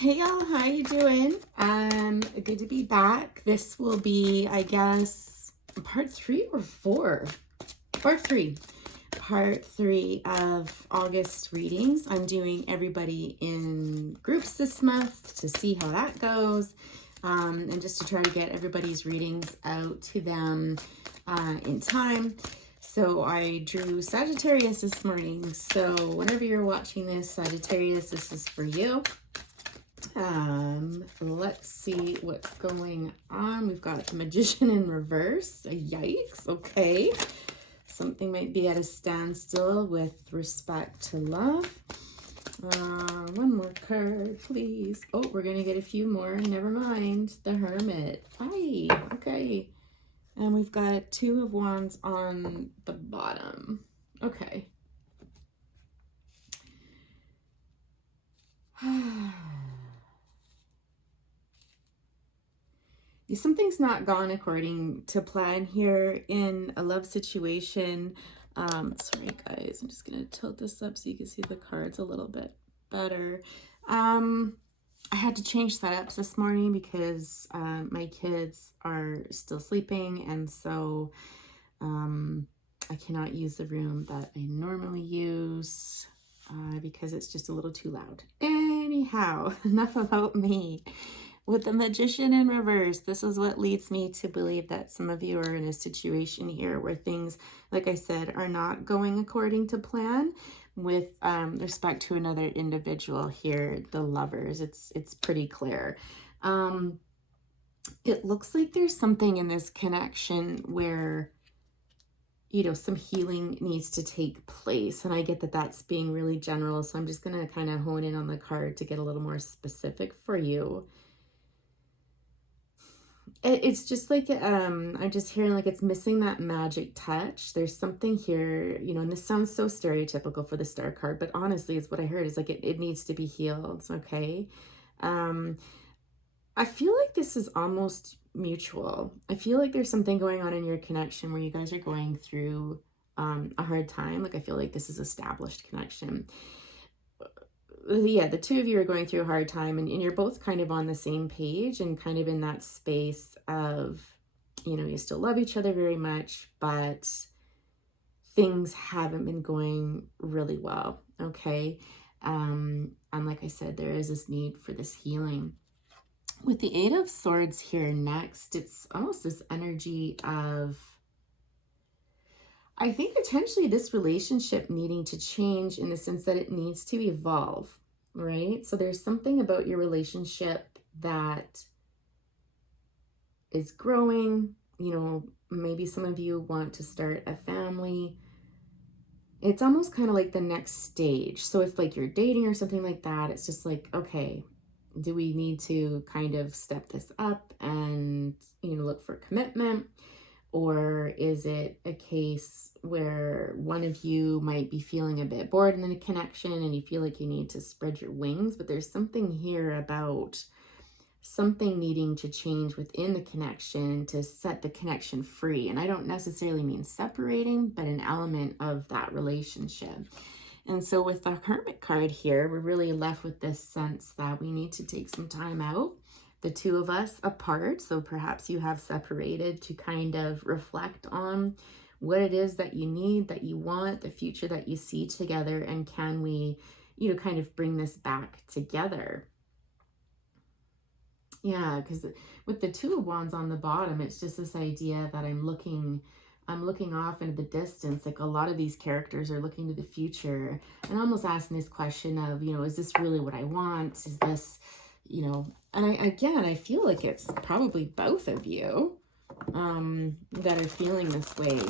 Hey y'all, how you doing? Good to be back. This will be, I guess, part 3 or 4? Part 3. Part 3 of August readings. I'm doing everybody in groups this month to see how that goes. And just to try to get everybody's readings out to them in time. So I drew Sagittarius this morning. So whenever you're watching this, Sagittarius, this is for you. Let's see what's going on. We've got the Magician in reverse. Yikes. Okay. Something might be at a standstill with respect to love. One more card, please. Oh, we're going to get a few more. Never mind. The Hermit. Hi. Okay. And we've got 2 of Wands on the bottom. Okay. Something's not gone according to plan here in a love situation. Sorry guys, I'm just gonna tilt this up so you can see the cards a little bit better. I had to change setups this morning because my kids are still sleeping, and so I cannot use the room that I normally use because it's just a little too loud. Anyhow, enough about me. With the Magician in reverse, this is what leads me to believe that some of you are in a situation here where things, like I said, are not going according to plan with respect to another individual here, the lovers. It's pretty clear. It looks like there's something in this connection where, you know, some healing needs to take place. And I get that that's being really general. So I'm just going to kind of hone in on the card to get a little more specific for you. It's just like, I'm just hearing like it's missing that magic touch. There's something here, you know, and this sounds so stereotypical for the Star card, but honestly, it's what I heard is like it needs to be healed. Okay. I feel like this is almost mutual. I feel like there's something going on in your connection where you guys are going through a hard time. Like I feel like this is established connection. Yeah, the 2 of you are going through a hard time, and you're both kind of on the same page and kind of in that space of, you know, you still love each other very much, but things haven't been going really well. Okay. And like I said, there is this need for this healing. With the 8 of Swords here next, it's almost this energy of, I think potentially this relationship needing to change in the sense that it needs to evolve, right? So there's something about your relationship that is growing. You know, maybe some of you want to start a family. It's almost kind of like the next stage. So if like you're dating or something like that, it's just like, okay, do we need to kind of step this up and, you know, look for commitment? Or is it a case where one of you might be feeling a bit bored in the connection and you feel like you need to spread your wings? But there's something here about something needing to change within the connection to set the connection free. And I don't necessarily mean separating, but an element of that relationship. And so with the Hermit card here, we're really left with this sense that we need to take some time out, the 2 of us apart. So perhaps you have separated to kind of reflect on what it is that you need, that you want, the future that you see together, and can we, you know, kind of bring this back together. Yeah, because with the 2 of Wands on the bottom, it's just this idea that I'm looking off into the distance. Like a lot of these characters are looking to the future and almost asking this question of, you know, is this really what I want? Is this, you know, and I feel like it's probably both of you that are feeling this way.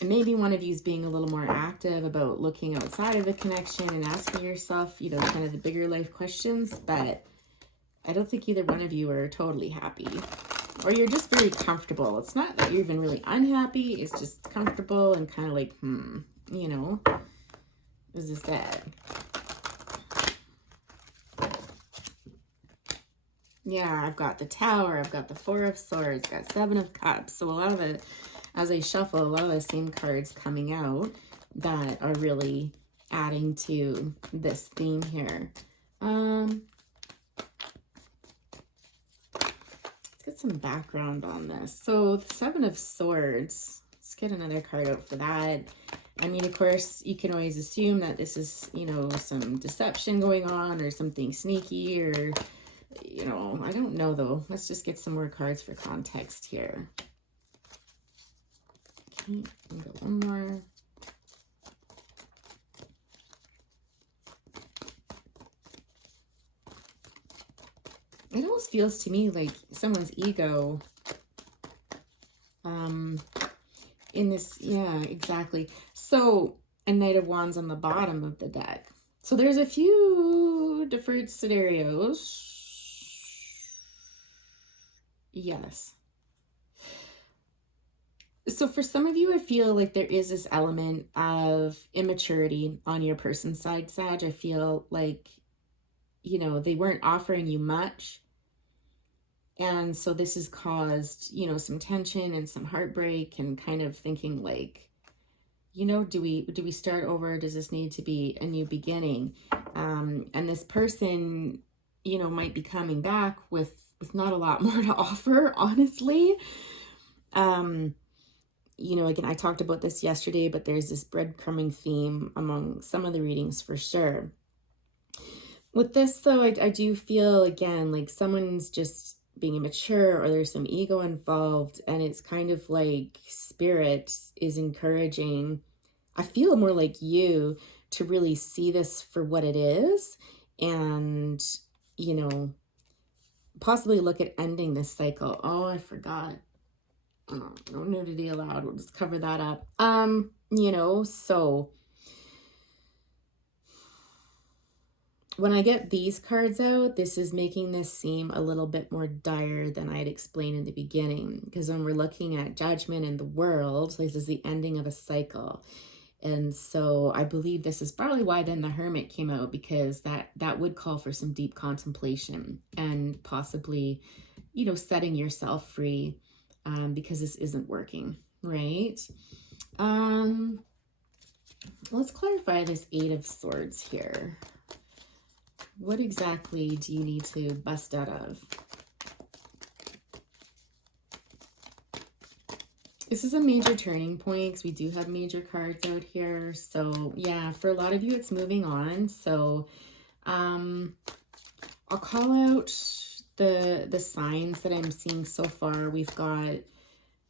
And maybe one of you is being a little more active about looking outside of the connection and asking yourself, you know, kind of the bigger life questions, but I don't think either one of you are totally happy. Or you're just very comfortable. It's not that you're even really unhappy. It's just comfortable and kind of like, you know, this is that. Yeah, I've got the Tower. I've got the 4 of Swords. Got 7 of Cups. So a lot of the, as I shuffle, a lot of the same cards coming out that are really adding to this theme here. Let's get some background on this. So the Seven of Swords, let's get another card out for that. I mean, of course, you can always assume that this is, you know, some deception going on or something sneaky or, you know, I don't know though. Let's just get some more cards for context here. Okay, I'll go one more. It almost feels to me like someone's ego in this. Yeah, exactly. So a Knight of Wands on the bottom of the deck. So there's a few different scenarios. Yes. So for some of you, I feel like there is this element of immaturity on your person's side, Sag. I feel like, you know, they weren't offering you much. And so this has caused, you know, some tension and some heartbreak and kind of thinking like, you know, do we start over? Does this need to be a new beginning? And this person, you know, might be coming back with not a lot more to offer, honestly. You know, again, I talked about this yesterday, but there's this breadcrumbing theme among some of the readings for sure. With this, though, I do feel, again, like someone's just being immature or there's some ego involved, and it's kind of like Spirit is encouraging, I feel more like you, to really see this for what it is and, you know, possibly look at ending this cycle. Oh, I forgot. Oh, no nudity allowed. We'll just cover that up. You know, so when I get these cards out, this is making this seem a little bit more dire than I'd explained in the beginning. Because when we're looking at judgment in the world, this is the ending of a cycle. And so I believe this is probably why then the Hermit came out, because that would call for some deep contemplation and possibly, you know, setting yourself free because this isn't working, right? Let's clarify this Eight of Swords here. What exactly do you need to bust out of? This is a major turning point because we do have major cards out here. So yeah, for a lot of you, it's moving on. So I'll call out the signs that I'm seeing so far. We've got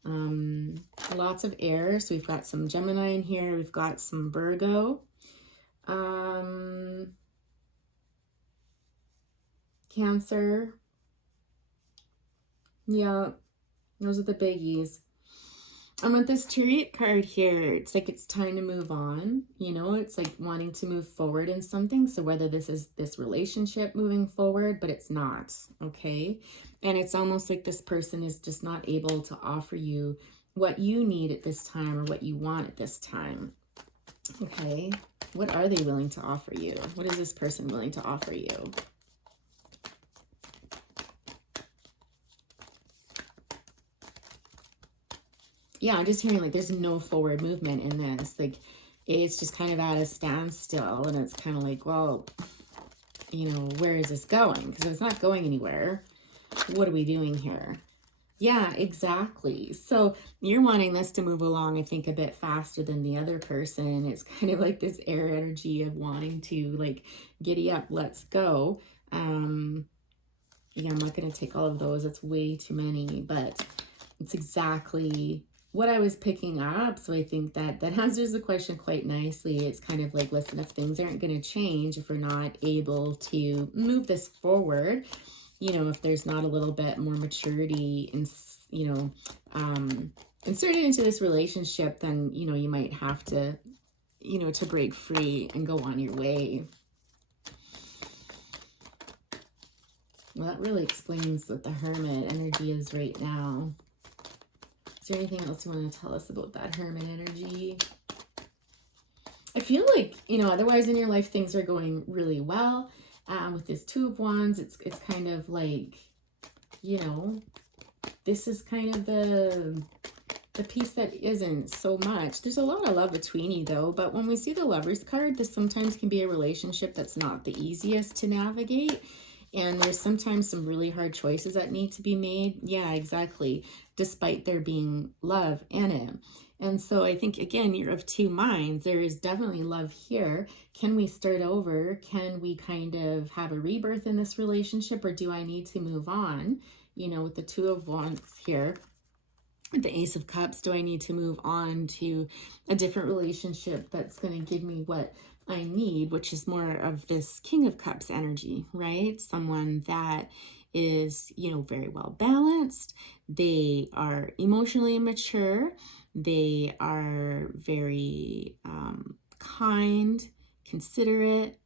lots of air. So we've got some Gemini in here. We've got some Virgo. Cancer. Yeah, those are the biggies. And with this Chariot card here, it's like it's time to move on. You know, it's like wanting to move forward in something. So whether this is this relationship moving forward, but it's not, okay? And it's almost like this person is just not able to offer you what you need at this time or what you want at this time, okay? What are they willing to offer you? What is this person willing to offer you? Yeah, I'm just hearing like there's no forward movement in this. Like it's just kind of at a standstill, and it's kind of like, well, you know, where is this going? Because it's not going anywhere. What are we doing here? Yeah, exactly. So you're wanting this to move along, I think, a bit faster than the other person. It's kind of like this air energy of wanting to like giddy up, let's go. Yeah, I'm not going to take all of those. It's way too many, but it's exactly what I was picking up. So I think that answers the question quite nicely. It's kind of like, listen, if things aren't going to change, if we're not able to move this forward, you know, if there's not a little bit more maturity in, you know, inserted into this relationship, then, you know, you might have to, you know, to break free and go on your way. Well, that really explains what the Hermit energy is right now. Is there anything else you want to tell us about that Hermit energy? I feel like, you know, otherwise in your life, things are going really well. With this Two of Wands, it's kind of like, you know, this is kind of the the piece that isn't so much. There's a lot of love between you though, but when we see the Lovers card, this sometimes can be a relationship that's not the easiest to navigate. And there's sometimes some really hard choices that need to be made. Yeah, exactly. Despite there being love in it. And so I think, again, you're of two minds. There is definitely love here. Can we start over? Can we kind of have a rebirth in this relationship, or do I need to move on? You know, with the Two of Wands here, the Ace of Cups, do I need to move on to a different relationship that's going to give me what I need, which is more of this King of Cups energy, right? Someone that is, you know, very well balanced. They are emotionally mature. They are very kind, considerate,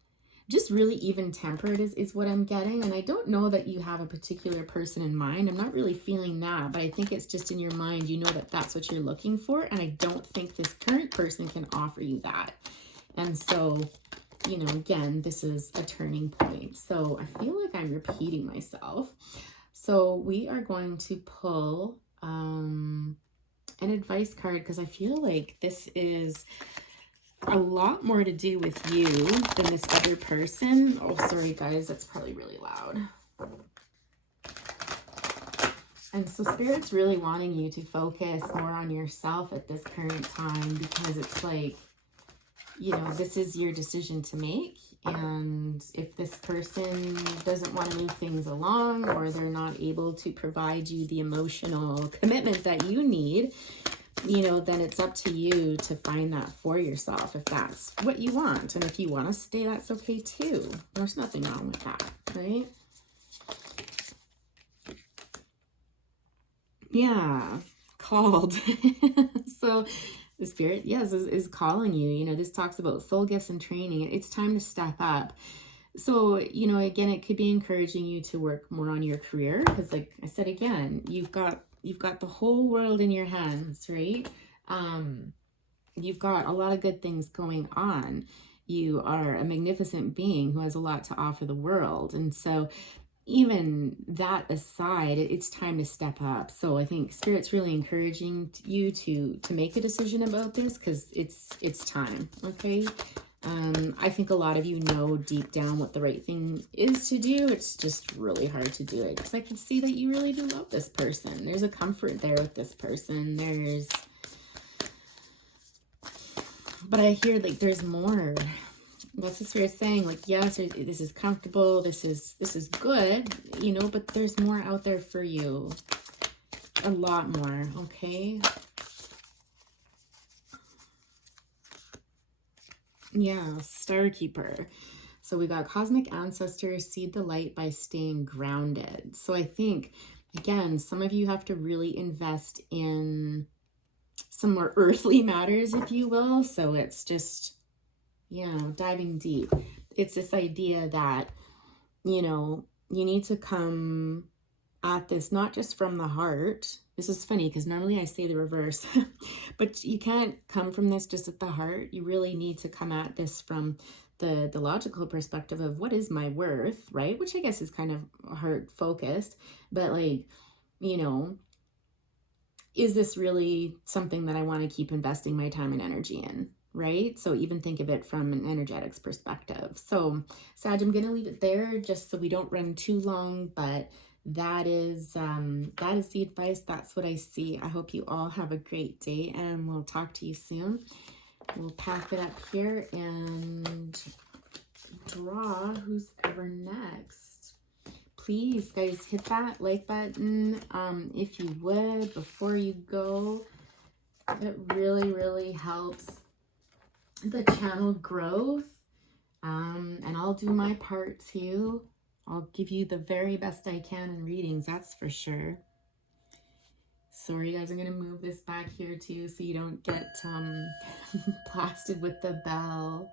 just really even tempered is what I'm getting. And I don't know that you have a particular person in mind. I'm not really feeling that, but I think it's just in your mind, you know that that's what you're looking for. And I don't think this current person can offer you that. And so, you know, again, this is a turning point. So I feel like I'm repeating myself. So we are going to pull an advice card, because I feel like this is a lot more to do with you than this other person. Oh, sorry guys, that's probably really loud. And so Spirit's really wanting you to focus more on yourself at this current time, because it's like, you know, this is your decision to make. And if this person doesn't want to move things along, or they're not able to provide you the emotional commitment that you need, you know, then it's up to you to find that for yourself, if that's what you want. And if you want to stay, that's okay too. There's nothing wrong with that, right? Yeah, called. So the Spirit, yes, is calling you. You know, this talks about soul gifts and training. It's time to step up. So, you know, again, it could be encouraging you to work more on your career, because like I said, again, you've got the whole world in your hands, right? You've got a lot of good things going on. You are a magnificent being who has a lot to offer the world. And so even that aside, it's time to step up. So I think Spirit's really encouraging you to make a decision about this, because it's time, okay? I think a lot of you know deep down what the right thing is to do. It's just really hard to do it, because I can see that you really do love this person. There's a comfort there with this person. But I hear like there's more. That's what Spirit's saying. Like, yes, this is comfortable. This is good, you know, but there's more out there for you. A lot more, okay? Yeah, Star Keeper. So we got Cosmic Ancestors, seed the light by staying grounded. So I think, again, some of you have to really invest in some more earthly matters, if you will. So it's just, you know, diving deep. It's this idea that, you know, you need to come at this not just from the heart. This is funny because normally I say the reverse, but you can't come from this just at the heart. You really need to come at this from the logical perspective of what is my worth, right? Which I guess is kind of heart focused, but like, you know, is this really something that I want to keep investing my time and energy in? Right? So even think of it from an energetics perspective. So Sag, I'm going to leave it there just so we don't run too long, but that is the advice. That's what I see. I hope you all have a great day, and we'll talk to you soon. We'll pack it up here and draw who's ever next. Please, guys, hit that like button if you would before you go. It really, really helps the channel growth, and I'll do my part too. I'll give you the very best I can in readings, that's for sure. Sorry guys, I'm gonna move this back here too so you don't get blasted with the bell.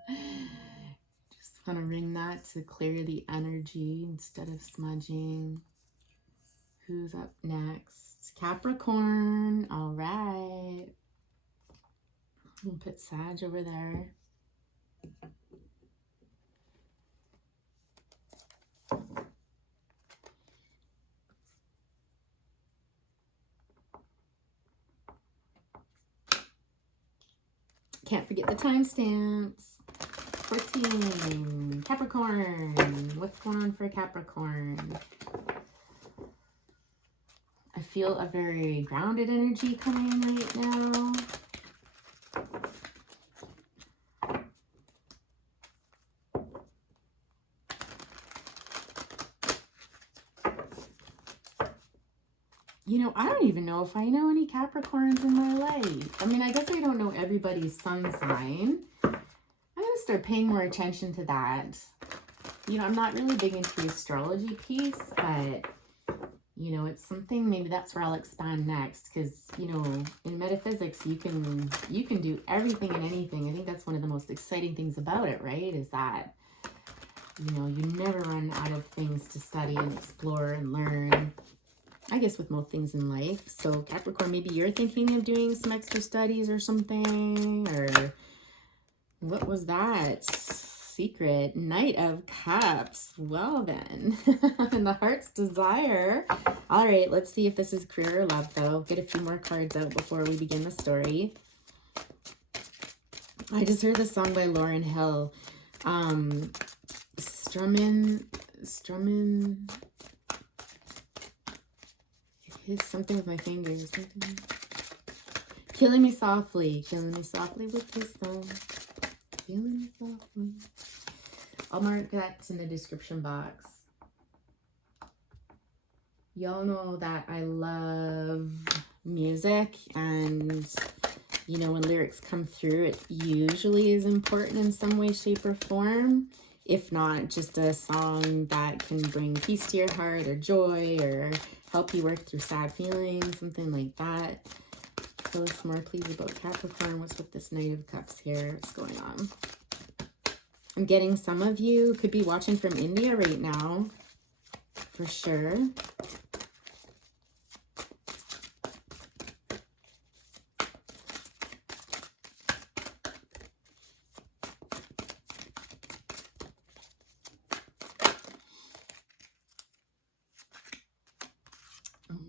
Just want to ring that to clear the energy instead of smudging. Who's up next? Capricorn. All right, we'll put Sag over there. Can't forget the timestamps. 14, Capricorn. What's going on for Capricorn? I feel a very grounded energy coming right now. You know, I don't even know if I know any Capricorns in my life. I mean, I guess I don't know everybody's sun sign. I'm going to start paying more attention to that. You know, I'm not really big into the astrology piece, but, you know, it's something, maybe that's where I'll expand next. Because, you know, in metaphysics, you can do everything and anything. I think that's one of the most exciting things about it, right? Is that, you know, you never run out of things to study and explore and learn. I guess with most things in life. So Capricorn, maybe you're thinking of doing some extra studies or something, or what was that? Secret Knight of Cups. Well then, and the heart's desire. All right, let's see if this is career or love though. Get a few more cards out before we begin the story. I just heard the song by Lauryn Hill. Strummin'. It's something with my fingers. Killing me softly with his song. Killing me softly. I'll mark that in the description box. Y'all know that I love music, and you know, when lyrics come through, it usually is important in some way, shape, or form. If not, just a song that can bring peace to your heart or joy or help you work through sad feelings, something like that. Tell us more, please, about Capricorn. What's with this Knight of Cups here? What's going on? I'm getting some of you could be watching from India right now, for sure.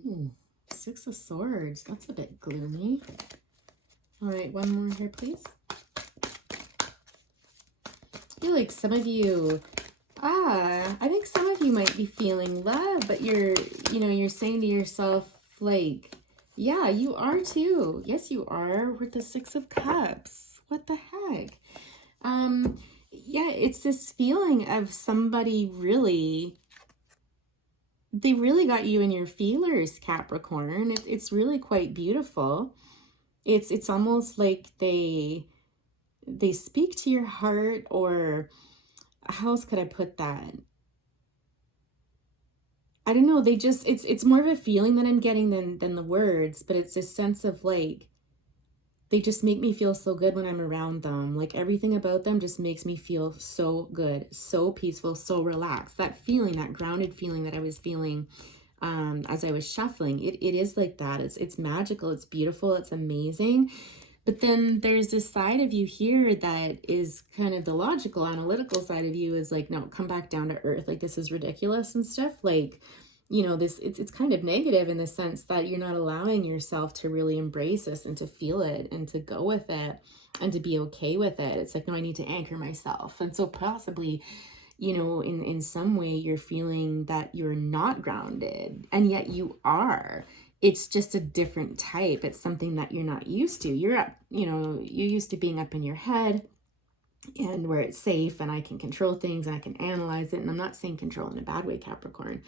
Oh, Six of Swords. That's a bit gloomy. All right, one more here, please. I feel like some of you, I think some of you might be feeling love, but you're saying to yourself, like, yeah, you are too. Yes, you are, with the Six of Cups. What the heck? Yeah, it's this feeling of somebody really, they really got you in your feelers, Capricorn. It's really quite beautiful. It's almost like they speak to your heart, or how else could I put that? I don't know. They just, it's more of a feeling that I'm getting than the words, but it's a sense of like, they just make me feel so good when I'm around them. Like everything about them just makes me feel so good, so peaceful, so relaxed. That feeling, that grounded feeling that I was feeling as I was shuffling, it is like that. It's magical, it's beautiful, it's amazing. But then there's this side of you here that is kind of the logical, analytical side of you is like, no, come back down to earth. Like, this is ridiculous and stuff. Like, you know, it's kind of negative in the sense that you're not allowing yourself to really embrace this and to feel it and to go with it and to be okay with it. It's like, no, I need to anchor myself. And so possibly, you know, in some way you're feeling that you're not grounded, and yet you are. It's just a different type. It's something that you're not used to. You're up, you know, you're used to being up in your head and where it's safe and I can control things and I can analyze it. And I'm not saying control in a bad way, Capricorn,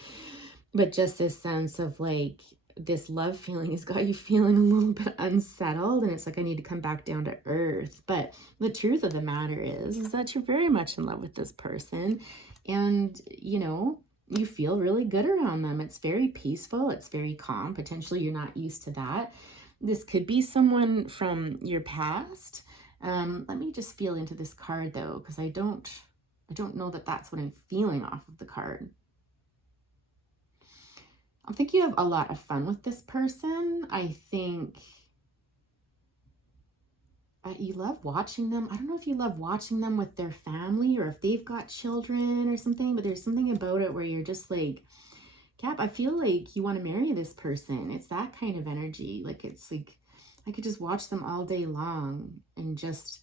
but just this sense of like, this love feeling has got you feeling a little bit unsettled, and it's like, I need to come back down to earth. But the truth of the matter is that you're very much in love with this person, and you know, you feel really good around them. It's very peaceful, it's very calm. Potentially you're not used to that. This could be someone from your past. Let me just feel into this card though, because I don't know that that's what I'm feeling off of the card. I think you have a lot of fun with this person. I think you love watching them. I don't know if you love watching them with their family or if they've got children or something, but there's something about it where you're just like, Cap, I feel like you want to marry this person. It's that kind of energy. Like, it's like, I could just watch them all day long and just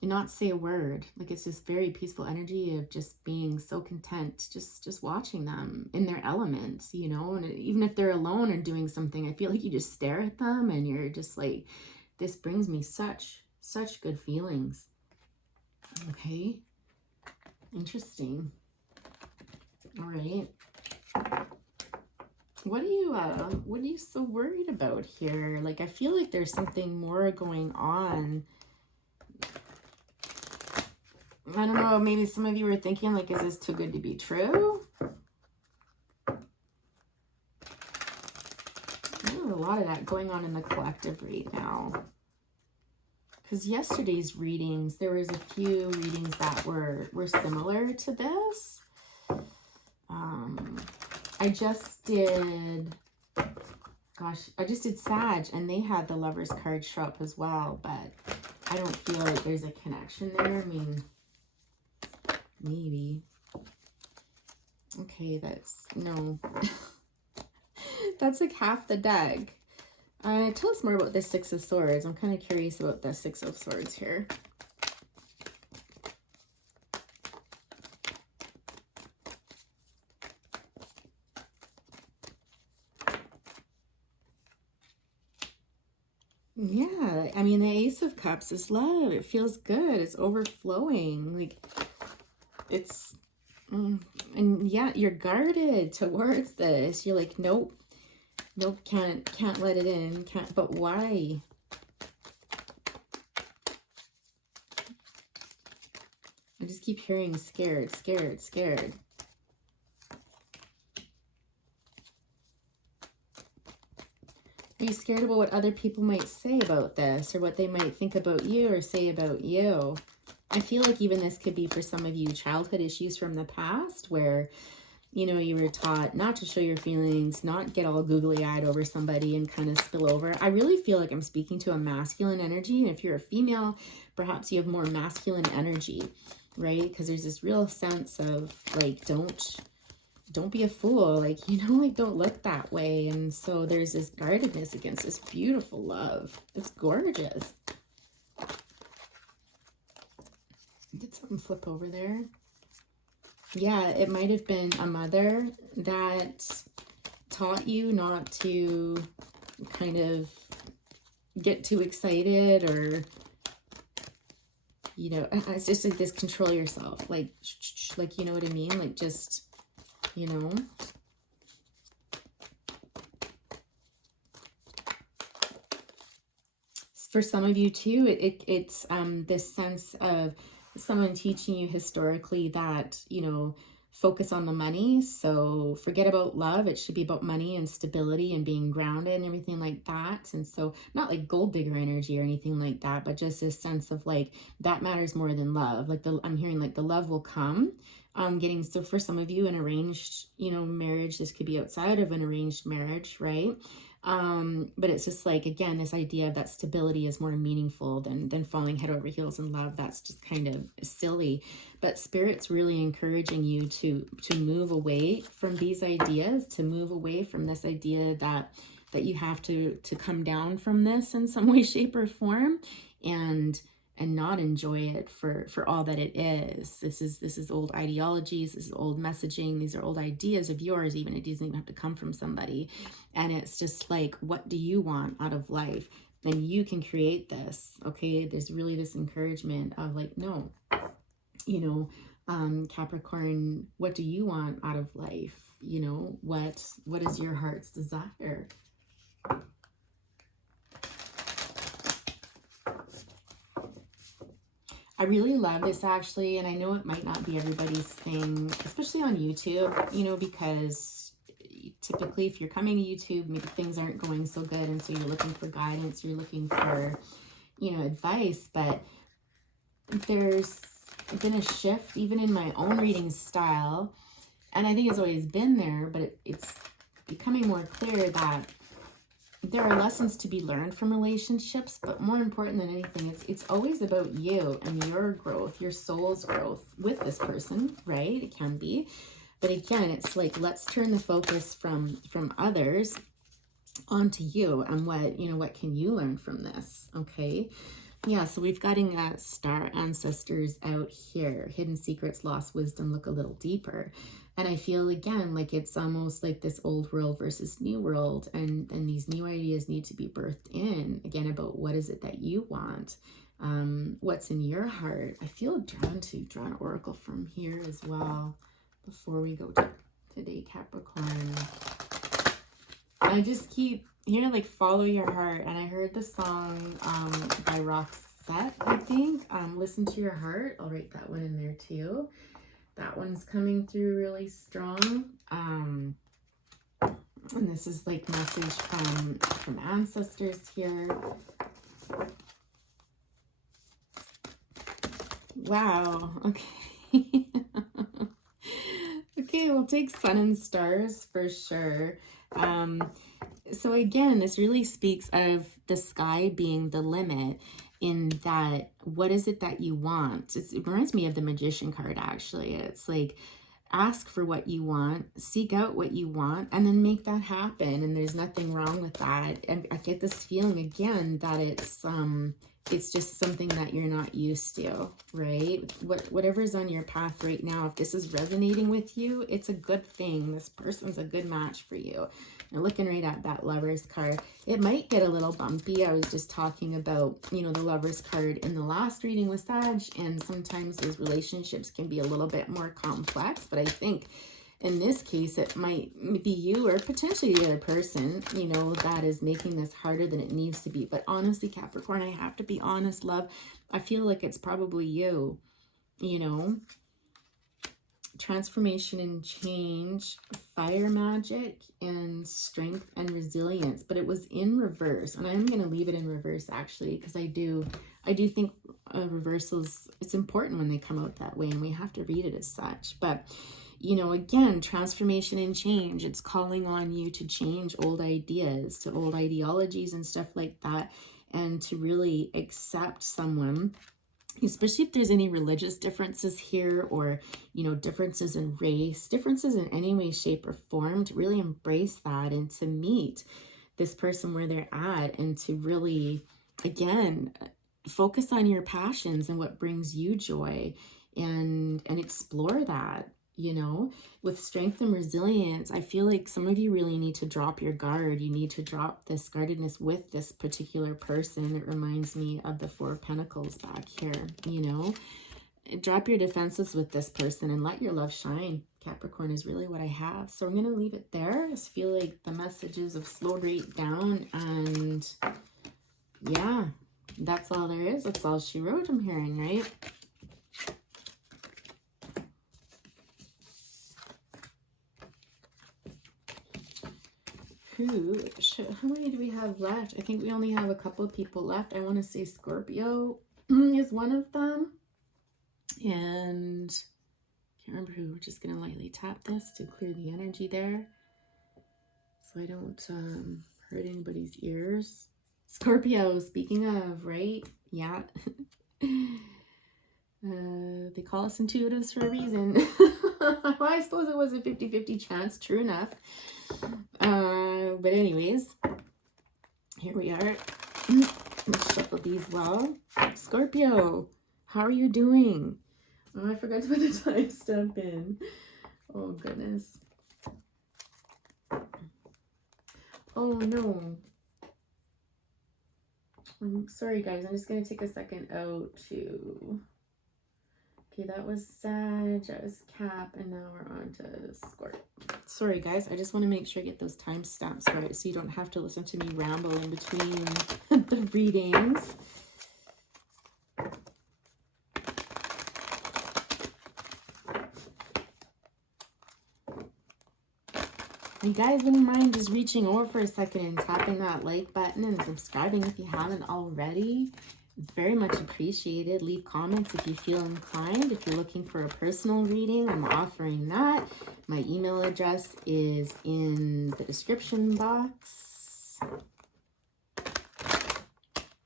and not say a word. Like, it's this very peaceful energy of just being so content, just watching them in their elements, you know. And even if they're alone or doing something, I feel like you just stare at them and you're just like, this brings me such good feelings. Okay, interesting. All right, what are you so worried about here? Like, I feel like there's something more going on. I don't know, maybe some of you were thinking, like, is this too good to be true? There's a lot of that going on in the collective right now. Because yesterday's readings, there was a few readings that were similar to this. I just did Sag, and they had the Lover's card show up as well, but I don't feel like there's a connection there. I mean, maybe. Okay, no. That's like half the deck. Tell us more about the Six of Swords. I'm kind of curious about the Six of Swords here. Yeah, I mean, the Ace of Cups is love. It feels good. It's overflowing. Like, it's, and yeah, you're guarded towards this. You're like, nope, can't let it in. But why? I just keep hearing scared. Are you scared about what other people might say about this, or what they might think about you or say about you? I feel like even this could be for some of you childhood issues from the past where, you know, you were taught not to show your feelings, not get all googly-eyed over somebody and kind of spill over. I really feel like I'm speaking to a masculine energy. And if you're a female, perhaps you have more masculine energy, right? Because there's this real sense of like, don't be a fool, like, you know, like, don't look that way. And so there's this guardedness against this beautiful love. It's gorgeous. Did something flip over there? Yeah, it might have been a mother that taught you not to kind of get too excited, or, you know, it's just like this, control yourself, like, you know what I mean? Like, just, you know. For some of you too, it's this sense of someone teaching you historically that, you know, focus on the money. So forget about love. It should be about money and stability and being grounded and everything like that. And so not like gold digger energy or anything like that, but just this sense of like, that matters more than love. Like, I'm hearing like the love will come. So for some of you, an arranged, you know, marriage, this could be outside of an arranged marriage, right? But it's just like, again, this idea of that stability is more meaningful than falling head over heels in love. That's just kind of silly. But Spirit's really encouraging you to move away from these ideas, to move away from this idea that you have to come down from this in some way, shape, or form, and not enjoy it for all that it is. This is old ideologies, this is old messaging, these are old ideas of yours. Even, it doesn't even have to come from somebody. And it's just like, what do you want out of life? Then you can create this. Okay, there's really this encouragement of like, no, you know, Capricorn, what do you want out of life? You know, what is your heart's desire? I really love this actually, and I know it might not be everybody's thing, especially on YouTube, you know, because typically if you're coming to YouTube, maybe things aren't going so good, and so you're looking for guidance, you're looking for, you know, advice. But there's been a shift even in my own reading style, and I think it's always been there, but it's becoming more clear that there are lessons to be learned from relationships, but more important than anything, it's always about you and your growth, your soul's growth with this person, right? It can be. But again, it's like, let's turn the focus from others onto you, and what, you know, what can you learn from this? Okay. Yeah, so we've got star ancestors out here. Hidden secrets, lost wisdom, look a little deeper. And I feel again like it's almost like this old world versus new world, and these new ideas need to be birthed in again about what is it that you want, what's in your heart. I feel drawn to draw an oracle from here as well before we go to today, Capricorn. I just keep hearing like follow your heart, and I heard the song by Roxette, I think, listen to your heart. I'll write that one in there too. That one's coming through really strong. And this is like message from ancestors here. Wow, okay. Okay, we'll take sun and stars for sure. So again, this really speaks of the sky being the limit, in that what is it that you want? It reminds me of the Magician card, actually. It's like, ask for what you want, seek out what you want, and then make that happen. And there's nothing wrong with that. And I get this feeling again that it's just something that you're not used to, right? Whatever's on your path right now, if this is resonating with you, it's a good thing. This person's a good match for you. And looking right at that Lover's card, it might get a little bumpy. I was just talking about, you know, the Lover's card in the last reading with Sag, and sometimes those relationships can be a little bit more complex. But I think in this case, it might be you or potentially the other person, you know, that is making this harder than it needs to be. But honestly, Capricorn, I have to be honest, love, I feel like it's probably you, you know. Transformation and change, fire magic, and strength and resilience. But it was in reverse, and I'm going to leave it in reverse actually, because I do think reversals, it's important when they come out that way, and we have to read it as such. But you know, again, transformation and change, it's calling on you to change old ideas, to old ideologies and stuff like that, and to really accept someone, especially if there's any religious differences here, or, you know, differences in race, differences in any way, shape, or form, to really embrace that and to meet this person where they're at, and to really, again, focus on your passions and what brings you joy, and explore that. You know, with strength and resilience, I feel like some of you really need to drop your guard. You need to drop this guardedness with this particular person. It reminds me of the Four of Pentacles back here, you know. Drop your defenses with this person and let your love shine. Capricorn is really what I have. So I'm going to leave it there. I just feel like the messages have slowed right down, and yeah, that's all there is. That's all she wrote, I'm hearing, right? How many do we have left? I think we only have a couple of people left. I want to say Scorpio is one of them. And I can't remember who. We're just going to lightly tap this to clear the energy there, so I don't hurt anybody's ears. Scorpio, speaking of, right? Yeah. They call us intuitives for a reason. Well, I suppose it was a 50-50 chance. True enough. But anyways, here we are. Let's shuffle these well. Scorpio, how are you doing? Oh, I forgot to put the timestamp in. Oh, goodness. Oh, no. I'm sorry, guys. I'm just going to take a second out to... Okay, that was Sag, that was Cap, and now we're on to Scorp. Sorry, guys. I just want to make sure I get those timestamps right, so you don't have to listen to me ramble in between the readings. You guys wouldn't mind just reaching over for a second and tapping that like button and subscribing if you haven't already. It's very much appreciated. Leave comments if you feel inclined. If you're looking for a personal reading, I'm offering that. My email address is in the description box.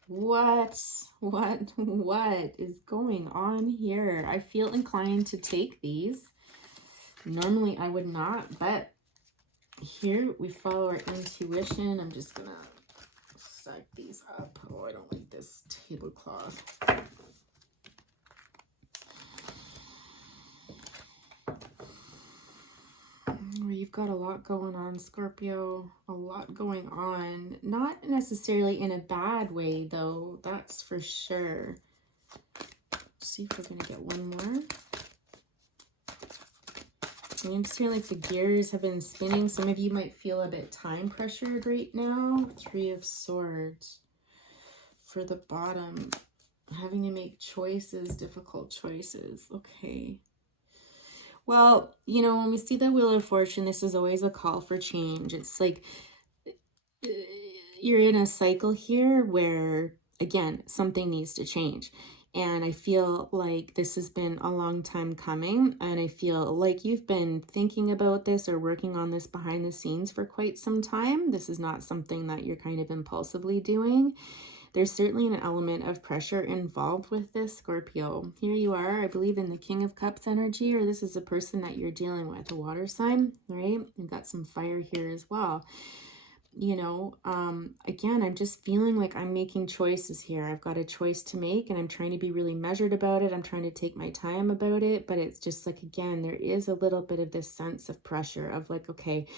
What is going on here? I feel inclined to take these. Normally I would not, but here we follow our intuition. I'm just gonna stack these up. Oh, I don't like this tablecloth. Oh, you've got a lot going on, Scorpio. A lot going on. Not necessarily in a bad way, though. That's for sure. Let's see if we're going to get one more. I'm just feeling like the gears have been spinning. Some of you might feel a bit time pressured right now. 3 of Swords for the bottom. Having to make choices, difficult choices. Okay. Well, you know, when we see the Wheel of Fortune, this is always a call for change. It's like you're in a cycle here where, again, something needs to change. And I feel like this has been a long time coming. And I feel like you've been thinking about this or working on this behind the scenes for quite some time. This is not something that you're kind of impulsively doing. There's certainly an element of pressure involved with this, Scorpio. Here you are, I believe, in the King of Cups energy, or this is a person that you're dealing with, a water sign, right? You've got some fire here as well. You know, again, I'm just feeling like I'm making choices here. I've got a choice to make and I'm trying to be really measured about it. I'm trying to take my time about it, but it's just like, again, there is a little bit of this sense of pressure of like, okay,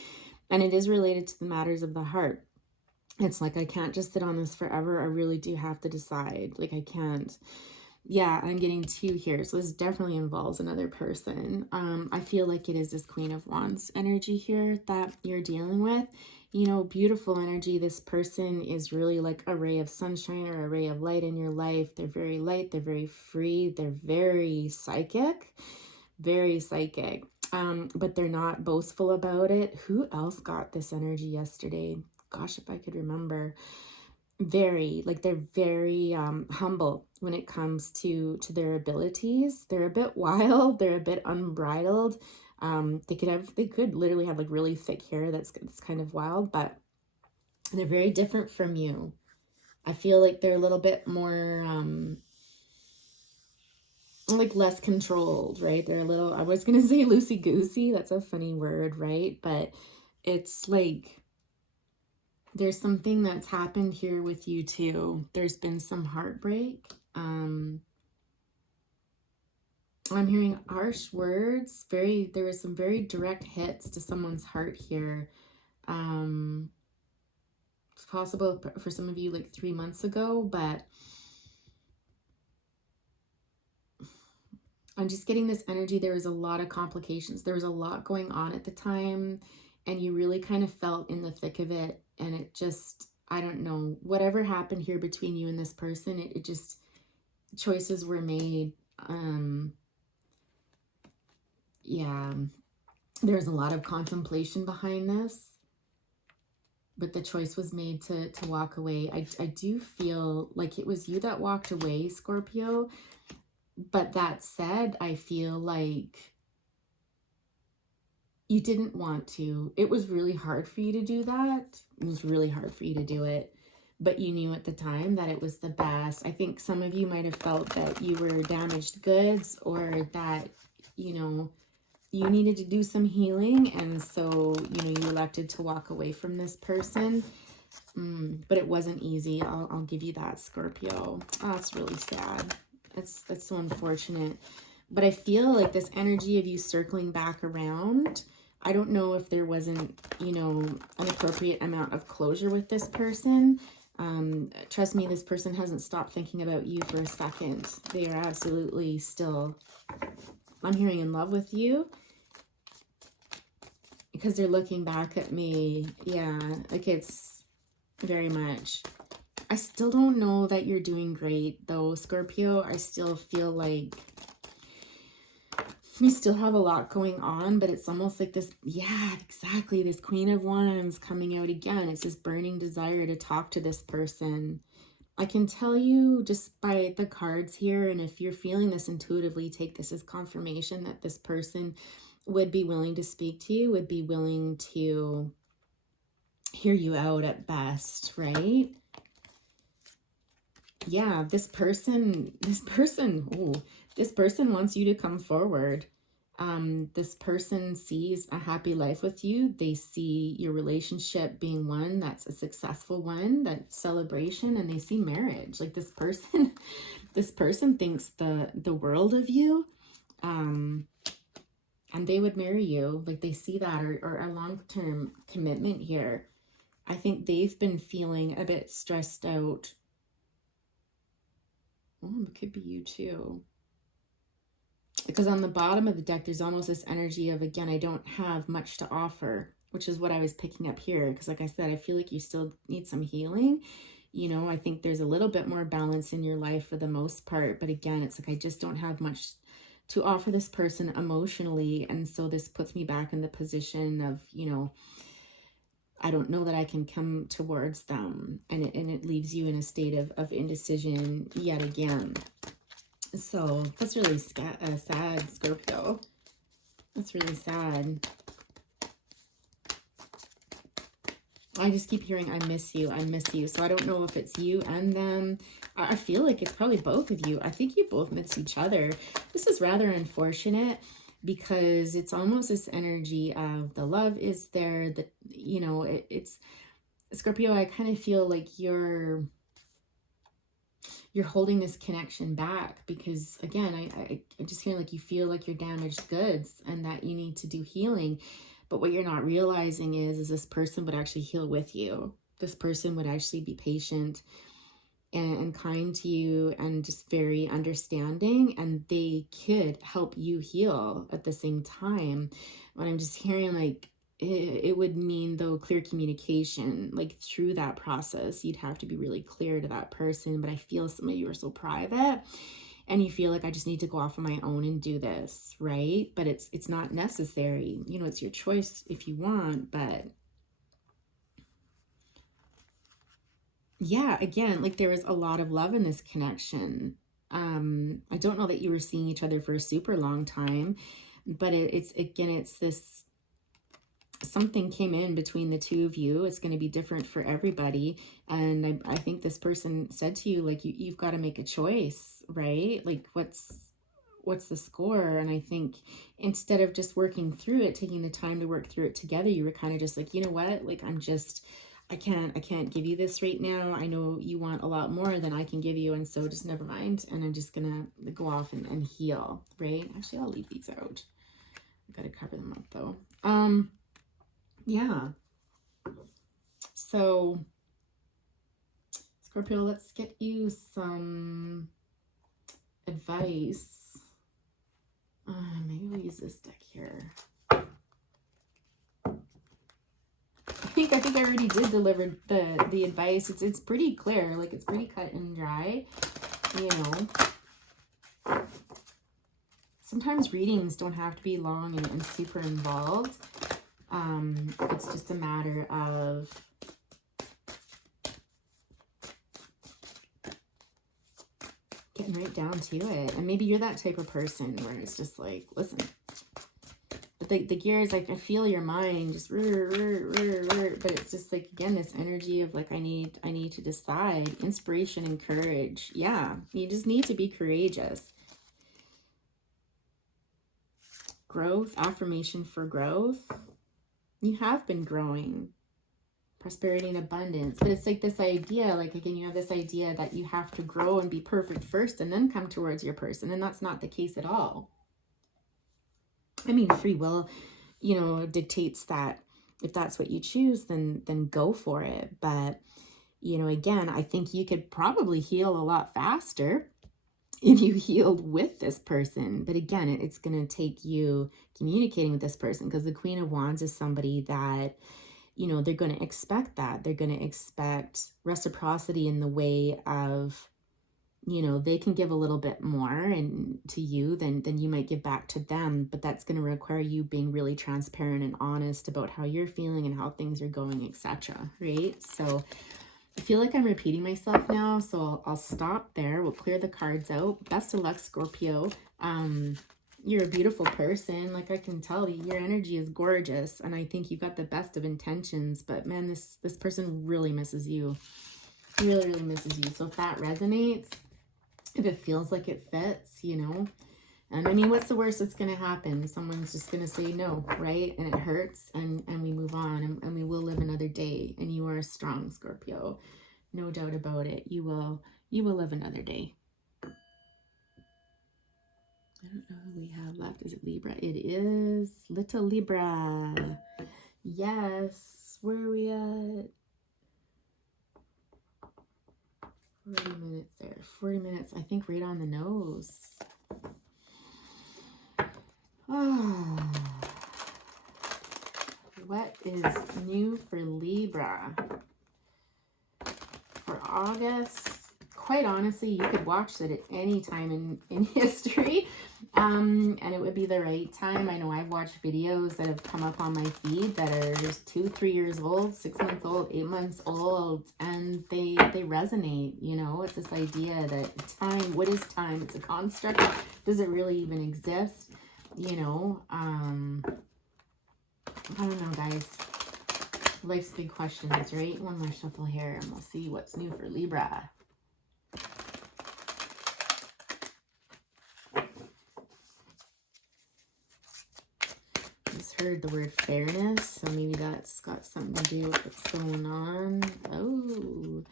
and it is related to the matters of the heart. It's like, I can't just sit on this forever. I really do have to decide. Like, I can't. Yeah, I'm getting 2 here. So this definitely involves another person. I feel like it is this Queen of Wands energy here that you're dealing with. You know, beautiful energy. This person is really like a ray of sunshine or a ray of light in your life. They're very light. They're very free. They're very psychic. Very psychic. But they're not boastful about it. Who else got this energy yesterday? Gosh, if I could remember. Very, like they're very humble when it comes to their abilities. They're a bit wild. They're a bit unbridled. They could literally have like really thick hair that's kind of wild, but they're very different from you. I feel like they're a little bit more like less controlled, right? They're a little, I was gonna say loosey-goosey. That's a funny word, right? But it's like there's something that's happened here with you too. There's been some heartbreak. I'm hearing harsh words. There were some very direct hits to someone's heart here. It's possible for some of you like 3 months ago, but I'm just getting this energy. There was a lot of complications. There was a lot going on at the time, and you really kind of felt in the thick of it. And it just, I don't know, whatever happened here between you and this person, it just, choices were made. Yeah, there's a lot of contemplation behind this, but the choice was made to walk away. I do feel like it was you that walked away, Scorpio. But that said, I feel like you didn't want to. It was really hard for you to do that. It was really hard for you to do it. But you knew at the time that it was the best. I think some of you might have felt that you were damaged goods, or that, you know, you needed to do some healing. And so, you know, you elected to walk away from this person. But it wasn't easy. I'll give you that, Scorpio. Oh, it's really sad. That's so unfortunate. But I feel like this energy of you circling back around, I don't know if there wasn't, you know, an appropriate amount of closure with this person. Trust me, this person hasn't stopped thinking about you for a second. They are absolutely still, I'm hearing, in love with you, because they're looking back at me. Yeah, like it's very much. I still don't know that you're doing great though, Scorpio. I still feel like you still have a lot going on, but it's almost like this, yeah, exactly, this Queen of Wands coming out again. It's this burning desire to talk to this person. I can tell you just by the cards here, and if you're feeling this intuitively, take this as confirmation that this person would be willing to speak to you, would be willing to hear you out at best, right? Yeah, this person wants you to come forward. This person sees a happy life with you. They see your relationship being one that's a successful one, that celebration, and they see marriage. Like this person, this person thinks the world of you, and they would marry you. Like they see that, or a long-term commitment here. I think they've been feeling a bit stressed out. Oh, it could be you too. Because on the bottom of the deck, there's almost this energy of, again, I don't have much to offer, which is what I was picking up here. Because like I said, I feel like you still need some healing. You know, I think there's a little bit more balance in your life for the most part. But again, it's like, I just don't have much to offer this person emotionally. And so this puts me back in the position of, you know, I don't know that I can come towards them. And it leaves you in a state of indecision yet again. So that's really sad, Scorpio. That's really sad. I just keep hearing, I miss you, I miss you. So I don't know if it's you and them. I feel like it's probably both of you. I think you both miss each other. This is rather unfortunate because it's almost this energy of the love is there. That, you know, it's Scorpio, I kind of feel like you're holding this connection back because, again, I just feel like you feel like you're damaged goods and that you need to do healing. But what you're not realizing is this person would actually heal with you. This person would actually be patient and kind to you and just very understanding, and they could help you heal at the same time. But I'm just hearing like, it would mean, though, clear communication, like through that process. You'd have to be really clear to that person. But I feel some of you are so private and you feel like, I just need to go off on my own and do this, right? But it's not necessary. You know, it's your choice if you want. But yeah, again, like there was a lot of love in this connection. I don't know that you were seeing each other for a super long time, but it's this, something came in between the two of you. It's going to be different for everybody. And I think this person said to you, like, you've got to make a choice, right? Like, what's the score? And I think instead of just working through it, taking the time to work through it together, you were kind of just like, you know what? Like, I can't give you this right now. I know you want a lot more than I can give you. And so just never mind. And I'm just going to go off and heal, right? Actually, I'll leave these out. I've got to cover them up though. Yeah. So, Scorpio, let's get you some advice. Maybe we'll use this deck here. I think I already did deliver the advice. It's pretty clear, like it's pretty cut and dry, you know. Sometimes readings don't have to be long and super involved. It's just a matter of getting right down to it. And maybe you're that type of person where it's just like, listen, but the gears, like I feel your mind just, but it's just like, again, this energy of like, I need to decide, inspiration and courage. Yeah, you just need to be courageous. Growth, affirmation for growth. You have been growing, prosperity and abundance, but it's like this idea, like, again, you have this idea that you have to grow and be perfect first and then come towards your person. And that's not the case at all. I mean, free will, you know, dictates that if that's what you choose, then go for it. But, you know, again, I think you could probably heal a lot faster if you healed with this person. But again, it's going to take you communicating with this person, because the Queen of Wands is somebody that, you know, they're going to expect that. They're going to expect reciprocity in the way of, you know, they can give a little bit more and to you than you might give back to them. But that's going to require you being really transparent and honest about how you're feeling and how things are going, etc. Right? So I feel like I'm repeating myself now, so I'll stop there. We'll clear the cards out. Best of luck, Scorpio. You're a beautiful person. Like, I can tell your energy is gorgeous, and I think you've got the best of intentions. But man, this person really misses you. Really, really misses you. So if that resonates, if it feels like it fits, you know, And I mean, what's the worst that's going to happen? Someone's just going to say no, right? And it hurts, and we move on, and we will live another day. And you are strong, Scorpio. No doubt about it. You will live another day. I don't know who we have left. Is it Libra? It is little Libra. Yes. Where are we at? 40 minutes there. 40 minutes. I think right on the nose. Oh. What is new for Libra? For August, quite honestly, you could watch it at any time in history, and it would be the right time. I know I've watched videos that have come up on my feed that are just 2-3 years old, 6 months old, 8 months old, and they resonate. You know, it's this idea that time, what is time? It's a construct. Does it really even exist? You know, I don't know, guys. Life's big questions, right? One more shuffle here, and we'll see what's new for Libra. Just heard the word fairness, so maybe that's got something to do with what's going on. Oh,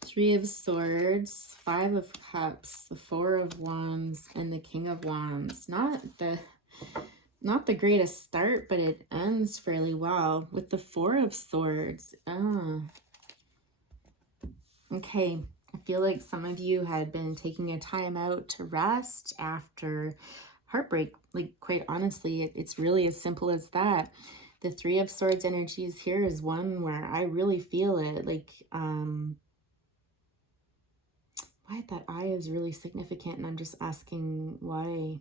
3 of Swords, 5 of Cups, the 4 of Wands, and the King of Wands. Not the greatest start, but it ends fairly well with the 4 of Swords. Okay, I feel like some of you had been taking a time out to rest after heartbreak. Like, quite honestly, it's really as simple as that. The 3 of Swords energies here is one where I really feel it. Like, why that eye is really significant, and I'm just asking why.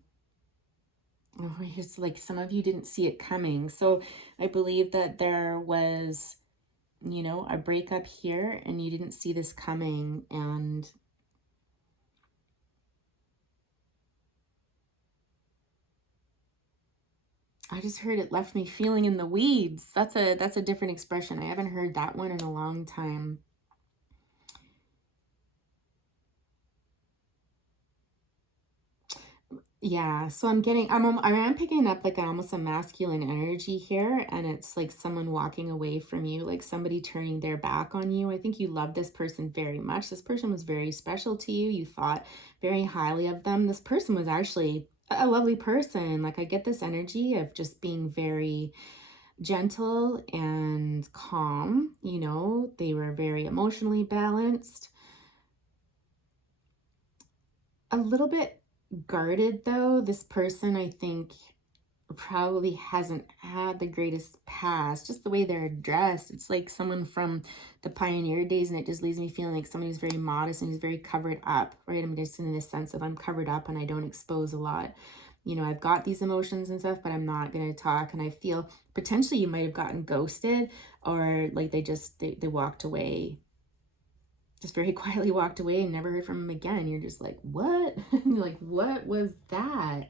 Oh, it's like some of you didn't see it coming. So I believe that there was, you know, a breakup here and you didn't see this coming. And I just heard it left me feeling in the weeds. That's a different expression. I haven't heard that one in a long time. Yeah, so I am picking up like almost a masculine energy here, and it's like someone walking away from you, like somebody turning their back on you. I think you love this person very much. This person was very special to you. You thought very highly of them. This person was actually a lovely person. Like, I get this energy of just being very gentle and calm. You know, they were very emotionally balanced. A little bit guarded though. This person, I think, probably hasn't had the greatest past. Just the way they're dressed, it's like someone from the pioneer days, and it just leaves me feeling like somebody who's very modest and who's very covered up, right? I'm just in this sense of I'm covered up and I don't expose a lot. You know, I've got these emotions and stuff, but I'm not going to talk. And I feel potentially you might have gotten ghosted, or like they walked away, just very quietly walked away and never heard from him again. You're just like, what? You're like, what was that?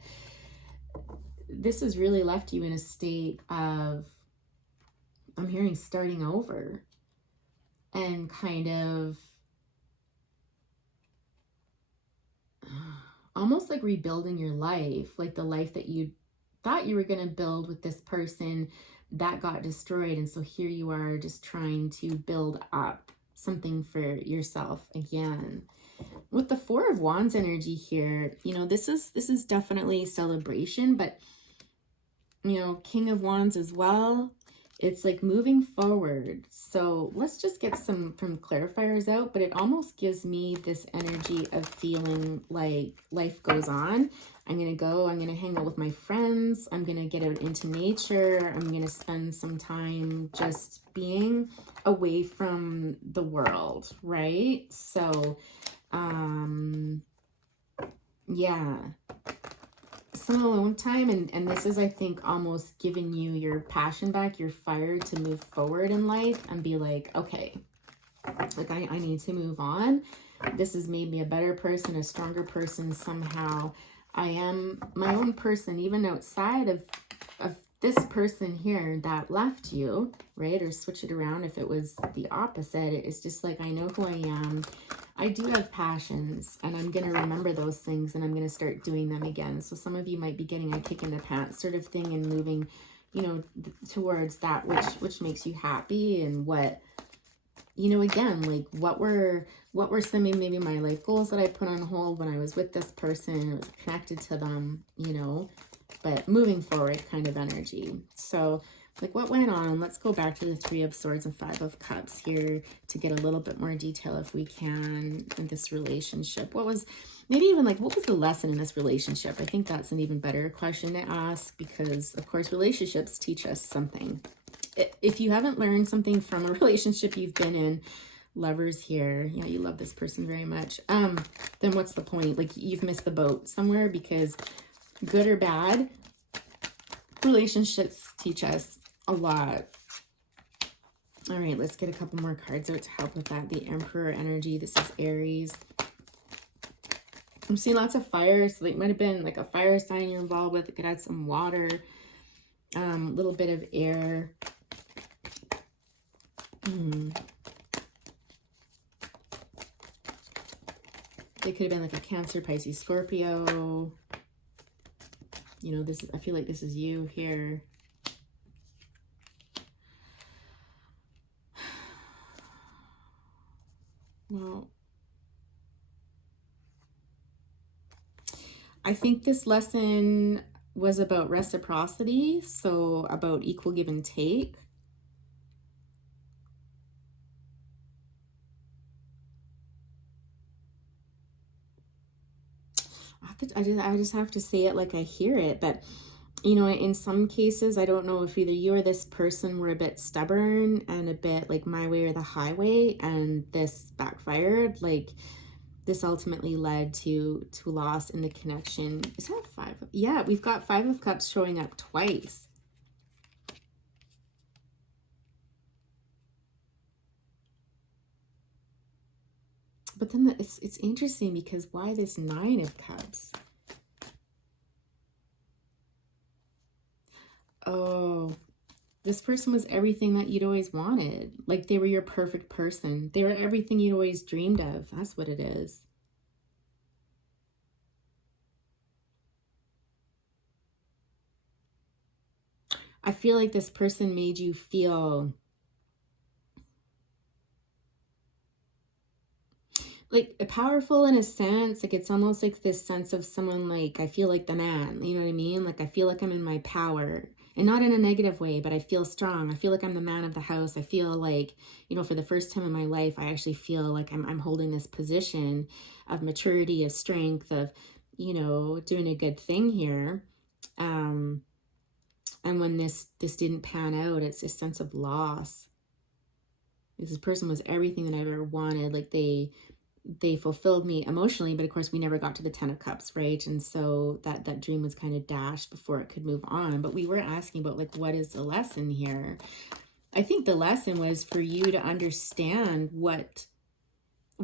This has really left you in a state of, I'm hearing, starting over and kind of almost like rebuilding your life, like the life that you thought you were going to build with this person that got destroyed. And so here you are just trying to build up something for yourself again. With the 4 of Wands energy here, you know, this is definitely celebration, but you know, King of Wands as well. It's like moving forward. So let's just get some clarifiers out, but it almost gives me this energy of feeling like life goes on. I'm going to hang out with my friends. I'm going to get out into nature. I'm going to spend some time just being away from the world, right? So, yeah, some alone time, and this is, I think, almost giving you your passion back, your fire to move forward in life and be like, okay, like I need to move on. This has made me a better person, a stronger person. Somehow I am my own person, even outside of this person here that left you, right? Or switch it around if it was the opposite. It's just like, I know who I am. I do have passions, and I'm going to remember those things, and I'm going to start doing them again. So some of you might be getting a kick in the pants sort of thing and moving, you know, towards that which makes you happy, and what, you know, again, like what were some of maybe my life goals that I put on hold when I was with this person. It was connected to them, you know, but moving forward kind of energy. So like what went on? Let's go back to the Three of Swords and Five of Cups here to get a little bit more detail if we can in this relationship. What was, maybe even like, what was the lesson in this relationship? I think that's an even better question to ask, because of course relationships teach us something. If you haven't learned something from a relationship you've been in, Lovers here, yeah, you love this person very much, then what's the point? Like, you've missed the boat somewhere, because good or bad, relationships teach us a lot. All right, let's get a couple more cards out to help with that. The Emperor energy. This is Aries. I'm seeing lots of fire, so it might have been like a fire sign you're involved with. It could add some water, a little bit of air. It could have been like a Cancer, Pisces, Scorpio. You know, this is, I feel like this is you here. Well, I think this lesson was about reciprocity, so about equal give and take. I just have to say it like I hear it, but you know, in some cases, I don't know if either you or this person were a bit stubborn and a bit like my way or the highway, and this backfired. Like, this ultimately led to loss in the connection. Is that five? Yeah, we've got Five of Cups showing up twice. But then it's interesting, because why this Nine of Cups? Oh, this person was everything that you'd always wanted. Like, they were your perfect person. They were everything you'd always dreamed of. That's what it is. I feel like this person made you feel like powerful in a sense. Like, it's almost like this sense of someone, like, I feel like the man, you know what I mean? Like, I feel like I'm in my power, and not in a negative way, but I feel strong. I feel like I'm the man of the house. I feel like, you know, for the first time in my life, I actually feel like I'm holding this position of maturity, of strength, of, you know, doing a good thing here. And when this didn't pan out, it's a sense of loss. This person was everything that I ever wanted. Like, they fulfilled me emotionally, but of course we never got to the Ten of Cups, right? And so that dream was kind of dashed before it could move on. But we were asking about, like, what is the lesson here? I think the lesson was for you to understand what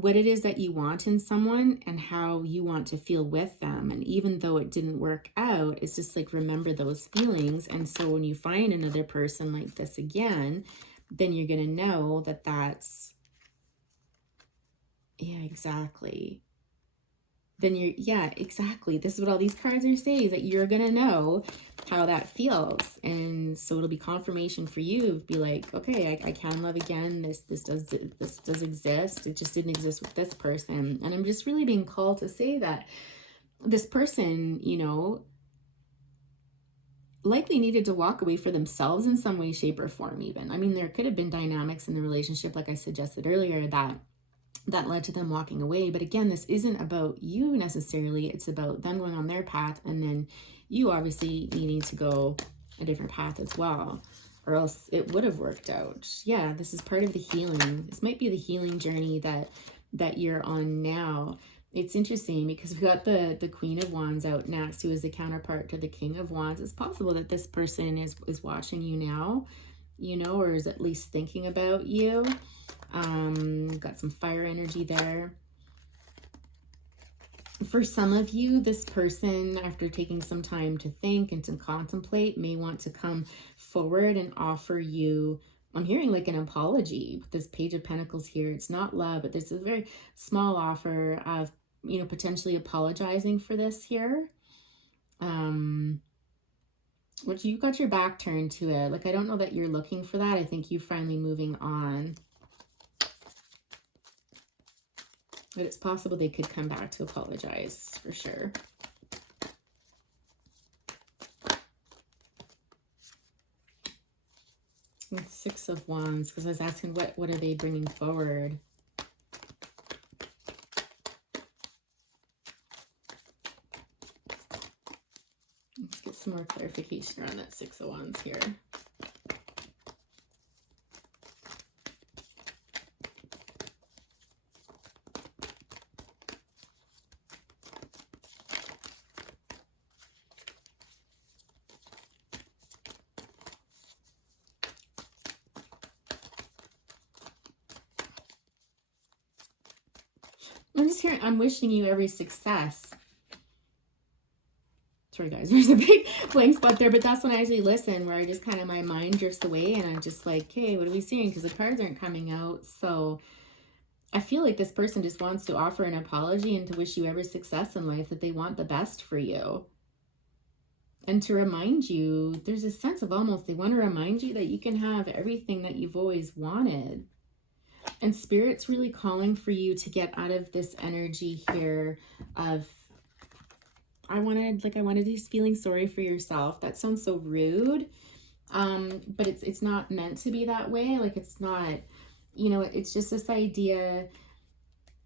it is that you want in someone and how you want to feel with them. And even though it didn't work out, it's just like, remember those feelings. And so when you find another person like this again, then you're going to know that that's, yeah, exactly. Then yeah, exactly. This is what all these cards are saying, is that you're going to know how that feels. And so it'll be confirmation for you. Be like, okay, I can love again. This does exist. It just didn't exist with this person. And I'm just really being called to say that this person, you know, likely needed to walk away for themselves in some way, shape, or form even. I mean, there could have been dynamics in the relationship, like I suggested earlier, that led to them walking away. But again, this isn't about you necessarily. It's about them going on their path, and then you obviously needing to go a different path as well, or else it would have worked out. Yeah, this is part of the healing. This might be the healing journey that you're on now. It's interesting because we got the Queen of Wands out next, who is the counterpart to the King of Wands. It's possible that this person is watching you now, you know, or is at least thinking about you. Got some fire energy there. For some of you, this person, after taking some time to think and to contemplate, may want to come forward and offer you I'm hearing like an apology with this Page of Pentacles here. It's not love, but there's a very small offer of, you know, potentially apologizing for this here. Which you got your back turned to it. Like, I don't know that you're looking for that. I think you finally moving on. But it's possible they could come back to apologize for sure. And Six of Wands, because I was asking what are they bringing forward? Let's get some more clarification around that Six of Wands here. I'm just hearing, I'm wishing you every success. Sorry guys, there's a big blank spot there, but that's when I actually listen, where I just kind of, my mind drifts away and I'm just like, hey, what are we seeing? Because the cards aren't coming out. So I feel like this person just wants to offer an apology and to wish you every success in life, that they want the best for you. And to remind you, there's a sense of almost, they want to remind you that you can have everything that you've always wanted. And Spirit's really calling for you to get out of this energy here of, I wanted these feeling sorry for yourself. That sounds so rude. But it's not meant to be that way. Like, it's not, you know, it's just this idea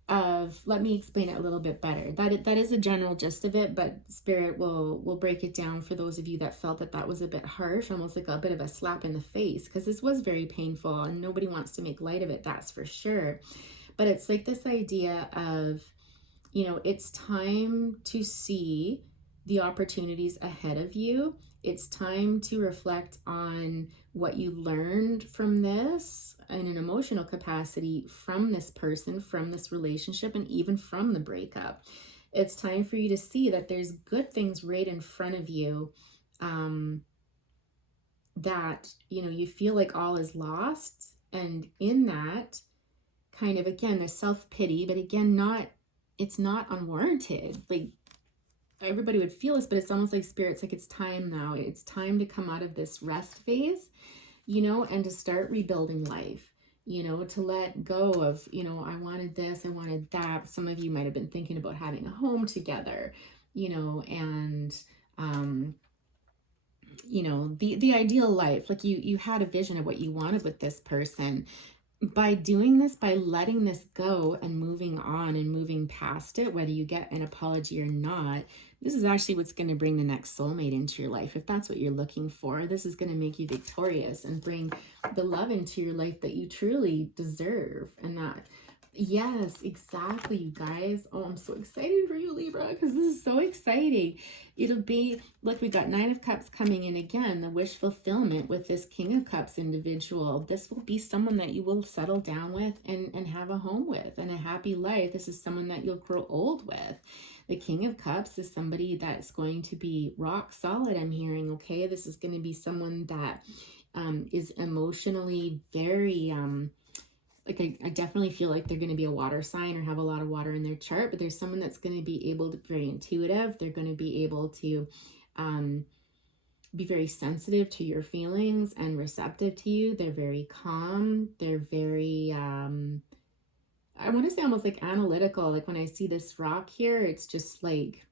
of, let me explain it a little bit better. That is a general gist of it, but Spirit will break it down for those of you that felt that was a bit harsh, almost like a bit of a slap in the face, because this was very painful and nobody wants to make light of it, that's for sure. But it's like this idea of, you know, it's time to see the opportunities ahead of you. It's time to reflect on what you learned from this in an emotional capacity, from this person, from this relationship, and even from the breakup. It's time for you to see that there's good things right in front of you, that, you know, you feel like all is lost. And in that, kind of, again, there's self-pity, but again, it's not unwarranted. Like, everybody would feel this, but it's almost like Spirit's like, it's time now. It's time to come out of this rest phase, you know, and to start rebuilding life, you know, to let go of, you know, I wanted this, I wanted that. Some of you might have been thinking about having a home together, you know, and, you know, the ideal life. Like, you had a vision of what you wanted with this person. By doing this, by letting this go and moving on and moving past it, whether you get an apology or not, this is actually what's going to bring the next soulmate into your life. If that's what you're looking for, this is going to make you victorious and bring the love into your life that you truly deserve. And that, yes, exactly, you guys. Oh, I'm so excited for you, Libra, because this is so exciting. It'll be, look, we got Nine of Cups coming in again, the wish fulfillment with this King of Cups individual. This will be someone that you will settle down with and have a home with and a happy life. This is someone that you'll grow old with. The King of Cups is somebody that's going to be rock solid, I'm hearing, okay? This is going to be someone that is emotionally very... like, I definitely feel like they're going to be a water sign or have a lot of water in their chart, but there's someone that's going to be able to be very intuitive. They're going to be able to be very sensitive to your feelings and receptive to you. They're very calm. They're very, I want to say almost like analytical. Like, when I see this rock here, it's just like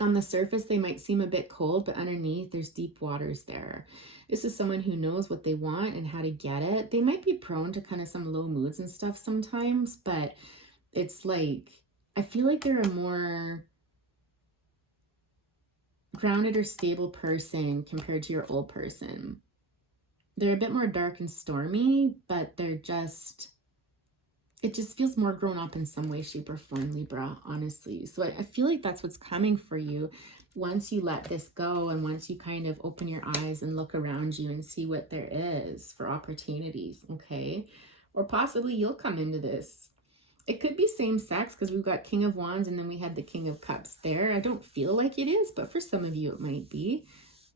on the surface, they might seem a bit cold, but underneath there's deep waters there. This is someone who knows what they want and how to get it. They might be prone to kind of some low moods and stuff sometimes, but it's like, I feel like they're a more grounded or stable person compared to your old person. They're a bit more dark and stormy, but they're just, it just feels more grown up in some way, shape, or form, Libra, honestly. So I feel like that's what's coming for you once you let this go and once you kind of open your eyes and look around you and see what there is for opportunities, okay? Or possibly you'll come into this. It could be same sex, because we've got King of Wands and then we had the King of Cups there. I don't feel like it is, but for some of you it might be.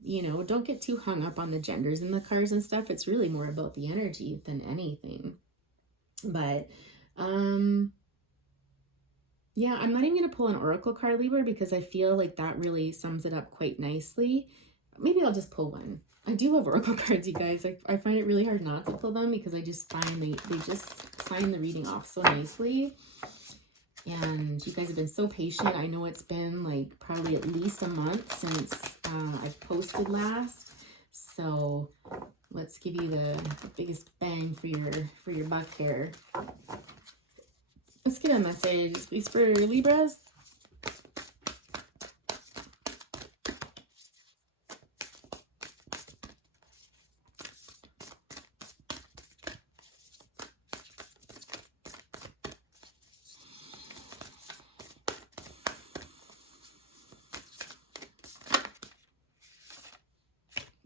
You know, don't get too hung up on the genders in the cards and stuff. It's really more about the energy than anything. But yeah, I'm not even going to pull an oracle card, Libra, because I feel like that really sums it up quite nicely. Maybe I'll just pull one. I do love oracle cards, you guys. I find it really hard not to pull them because I just find they just sign the reading off so nicely. And you guys have been so patient. I know it's been like probably at least a month since I've posted last. So let's give you the biggest bang for your buck here. Let's get a message, please, for Libras.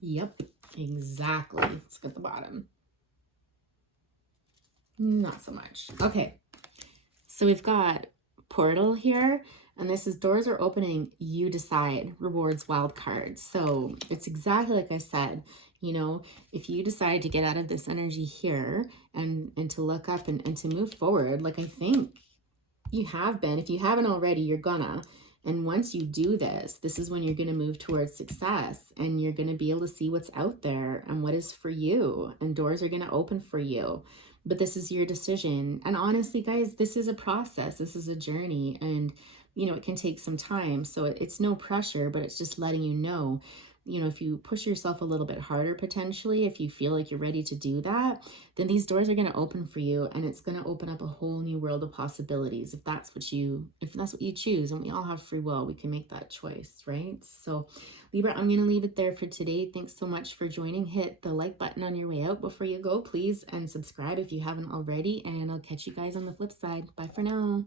Yep, exactly. Let's get the bottom. Not so much. Okay, so we've got portal here, and this is doors are opening, you decide, rewards, wild cards. So it's exactly like I said, you know, if you decide to get out of this energy here and to look up and to move forward, like I think you have been, if you haven't already, you're gonna. And once you do this, this is when you're going to move towards success, and you're going to be able to see what's out there and what is for you, and doors are going to open for you. But this is your decision. And honestly, guys, this is a process. This is a journey, and you know, it can take some time. So it's no pressure, but it's just letting you know, you know, if you push yourself a little bit harder, potentially, if you feel like you're ready to do that, then these doors are going to open for you, and it's going to open up a whole new world of possibilities. If that's what you choose, and we all have free will, we can make that choice, right? So Libra, I'm going to leave it there for today. Thanks so much for joining. Hit the like button on your way out before you go, please, and subscribe if you haven't already, and I'll catch you guys on the flip side. Bye for now.